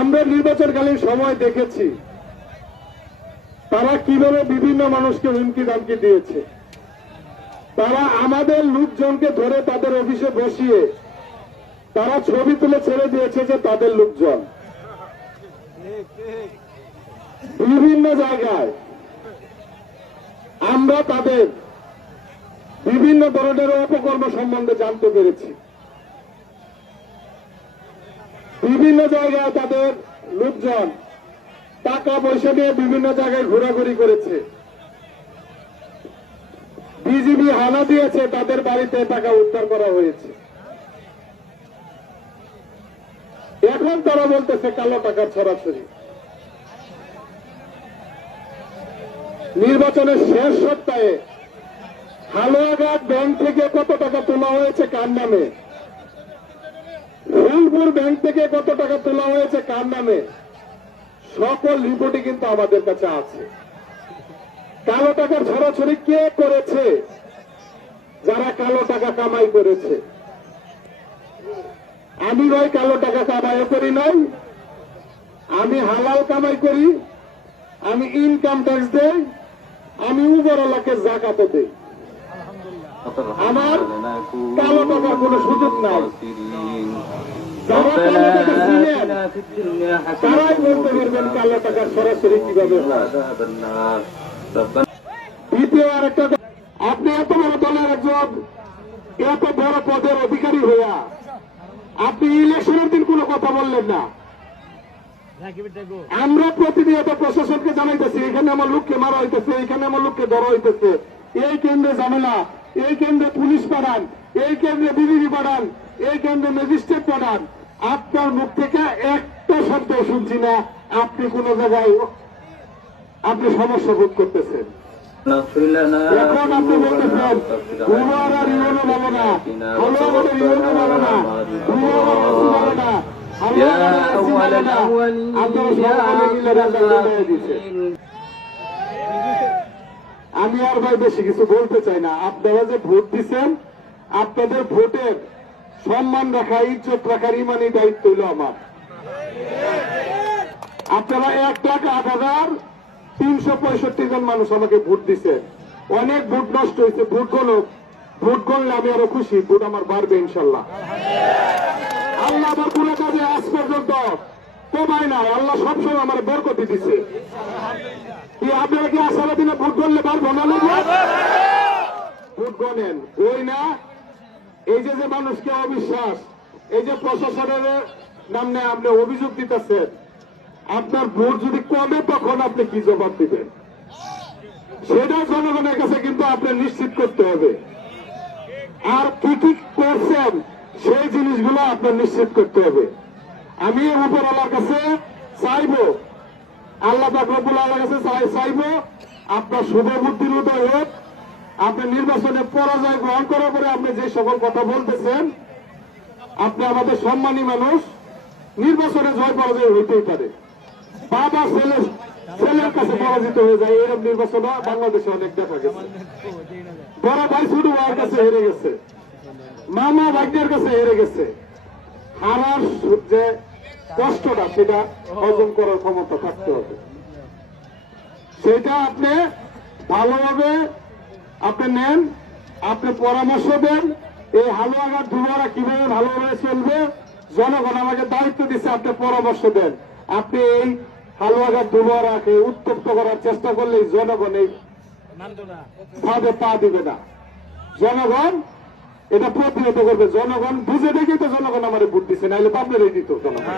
আমরা নির্বাচনকালীন সময় দেখেছি তারা কিভাবে বিভিন্ন মানুষকে হুমকি ধামকি দিয়েছে। তারা আমাদের লোকজনকে ধরে তাদের অফিসে বসিয়ে তারা ছবি তুলে ছেড়ে দিয়েছে যে তাদের লোকজন। বিভিন্ন জায়গায় আমরা তাদের বিভিন্ন ধরনের অপকর্ম সম্বন্ধে জানতে পেরেছি। বিভিন্ন জায়গায় তাদের লোকজন টাকা পয়সা নিয়ে বিভিন্ন জায়গায় ঘোরাঘুরি করেছে। বিজিবি হানা দিয়েছে, তাদের বাড়িতে টাকা উদ্ধার করা হয়েছে। এখন তারা বলতেছে কালো টাকার ছড়াছড়ি। নির্বাচনের শেষ সপ্তাহে হালুয়াঘাট ব্যাংক থেকে কত টাকা তোলা হয়েছে কার নামে, ফুলপুর ব্যাংক থেকে কত টাকা তোলা হয়েছে কার নামে, সকল রিপোর্টই কিন্তু আমাদের কাছে আছে। কালো টাকার ছড়াছড়ি কে করেছে? যারা কালো টাকা কামাই করেছে। আমি ভাই কালো টাকা কামাই করি নাই, আমি হালাল কামাই করি, আমি ইনকাম ট্যাক্স দেই, আমি উপরওয়ালাকে জাকাত দেই। আমার কালো টাকার কোন সুযোগ নাই। যারা কালো টাকা চিনেন তারাই বলতে পারবেন কালো টাকার সরাসরি কিভাবে হয়। দ্বিতীয় আরেকটা, আপনি এত বড় দলের একজন এত বড় পদের অধিকারী হইয়া আপনি ইলেকশনের দিন কোনো কথা বললেন না। আমরা প্রতিনিয়ত প্রশাসনকে জানাইতেছি এখানে আমার লোককে মারা হইতেছে, এখানে আমার লোককে ধরা হইতেছে, এই কেন্দ্রে ঝামেলা, এই কেন্দ্রে পুলিশ পাঠান, এই কেন্দ্রে বিজিবি পাঠান, এই কেন্দ্রে ম্যাজিস্ট্রেট পাঠান। আপনার মুখ থেকে একটা শব্দ শুনছি না আপনি কোন জায়গায় আপনি সমস্যা ভোগ করতেছেন। এখন আপনি বলতেছেন উমার আর ইউনো ভালো না, হলুয়ার ইউনো ভালো না, ভালো না, আমি আর ভাই বেশি কিছু বলতে চাই না। আপনারা যে ভোট দিচ্ছেন, আপনাদের ভোটের সম্মান রাখা, ইজ্জত রাখার ইমানি দায়িত্ব হইল আমার। আপনারা 1,08,365 জন মানুষ আমাকে ভোট দিচ্ছেন। অনেক ভোট নষ্ট হয়েছে, ভোট গণলে আমি আরো খুশি, ভোট আমার বাড়বে ইনশাল্লাহ। আল্লাহ আমার কোন কাজে আজ পর্যন্ত কমায় নাই, আল্লাহ সবসময় আমার বরকতি দিচ্ছে। কি আপনারা কি আসার দিনে ভোট গণলে পারবো না? ভোট গণেন, ওই না এই যে মানুষকে অবিশ্বাস, এই যে প্রশাসনের নামে আপনি অভিযোগ দিতেছেন, আপনার ভোট যদি কমে তখন আপনি কি জবাব দিবেন সেটা জনগণের কাছে কিন্তু আপনি নিশ্চিত করতে হবে। আর কি কি করছেন সেই জিনিসগুলো আপনার নিশ্চিত করতে হবে। আমি উপরওয়ালার কাছে চাইব, আল্লাহ পাক রব্বুল আলামিনের কাছে চাইব আপনার শুভ বুদ্ধির উদয় হোক। আপনি নির্বাচনে পরাজয় গ্রহণ করার পরে আপনি যে সকল কথা বলতেছেন, আপনি আমাদের সম্মানী মানুষ, নির্বাচনে জয় পরাজয় হইতেই পারে। বাবা ছেলের কাছে পরাজিত হয়ে যায়, এরকম নির্বাচন বাংলাদেশে অনেক দেখা গেছে। বড় ভাই ছোট ভাইয়ের কাছে হেরে গেছে, মামা ভাগ্যের কাছে হেরে গেছে। হারার যে কষ্টটা সেটা অর্জন করার ক্ষমতা থাকতে হবে। সেটা আপনি ভালোভাবে আপনি নেন, আপনি পরামর্শ দেন। এই হালুয়াঘাট দুবারা কিভাবে ভালোভাবে চলবে, জনগণ আমাকে দায়িত্ব দিচ্ছে, আপনি পরামর্শ দেন। আপনি এই হালুয়াঘাট দুবারাকে উত্তপ্ত করার চেষ্টা করলে জনগণ এই ফাঁদে পা দিবে না। জনগণ এটা প্রতিহত করবে। জনগণ বুঝে দেখেই তো জনগণ আমার ভোট দিচ্ছে, নাহলে আপনারাই দিত জনগণ।